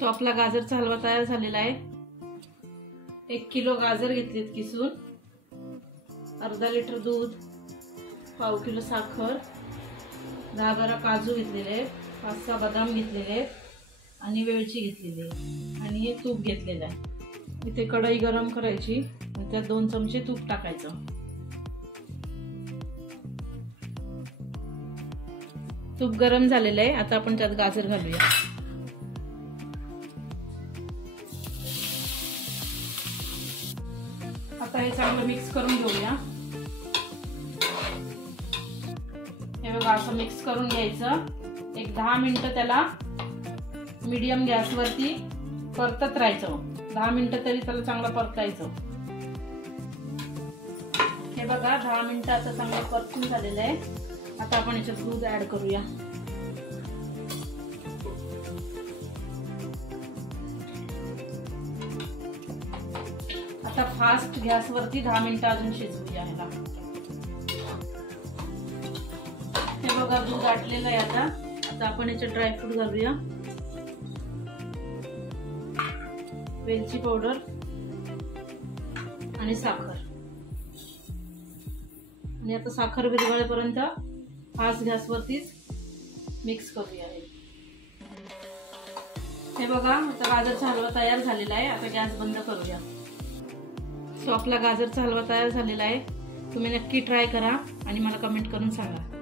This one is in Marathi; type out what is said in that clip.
सो आपला गाजरचा हलवा तयार झालेला आहे। 1 किलो गाजर घेतलेत किसून, अर्धा लिटर दूध, पाव किलो साखर, 10-12 काजू घेतलेले, 5-6 बदाम घेतलेले आणि वेलची घेतलेली आहे आणि हे तूप घेतलेलं आहे। इथे कढई गरम करायची, त्यात 2 चमचे तूप टाकायचं। तूप गरम झालेलं आहे, आता आपण त्यात गाजर घालूया। आता हे चांगलं मिक्स करून घेऊया। हे बघा, असं मिक्स करून घ्यायचं। एक 10 मिनिटं त्याला मीडियम गॅसवरती परतत राहायचं। 10 मिनिटं तरी त्याला चांगलं परतायचं। हे बघा, 10 मिनिटं आता चांगलं परतून झालेलं आहे। आता आपण याच्यात दूध ऍड करूया। आता फास्ट गॅसवरती 10 मिनिटं अजून शिजवूया ह्याला। हे बघा, दूध आटलेलं आहे। आता आपण याच्यात ड्रायफ्रूट घालूया, वेलची पावडर आणि साखर। आणि आता साखर विरघळेपर्यंत फास्ट गॅसवरतीच मिक्स करूया। हे बघा, आता गाजरचा हलवा तयार झालेला आहे। आता गॅस बंद करूया। सो आपला गाजरचा हलवा तयार झालेला आहे। तुम्ही नक्की ट्राय करा आणि मला कमेंट करून सांगा।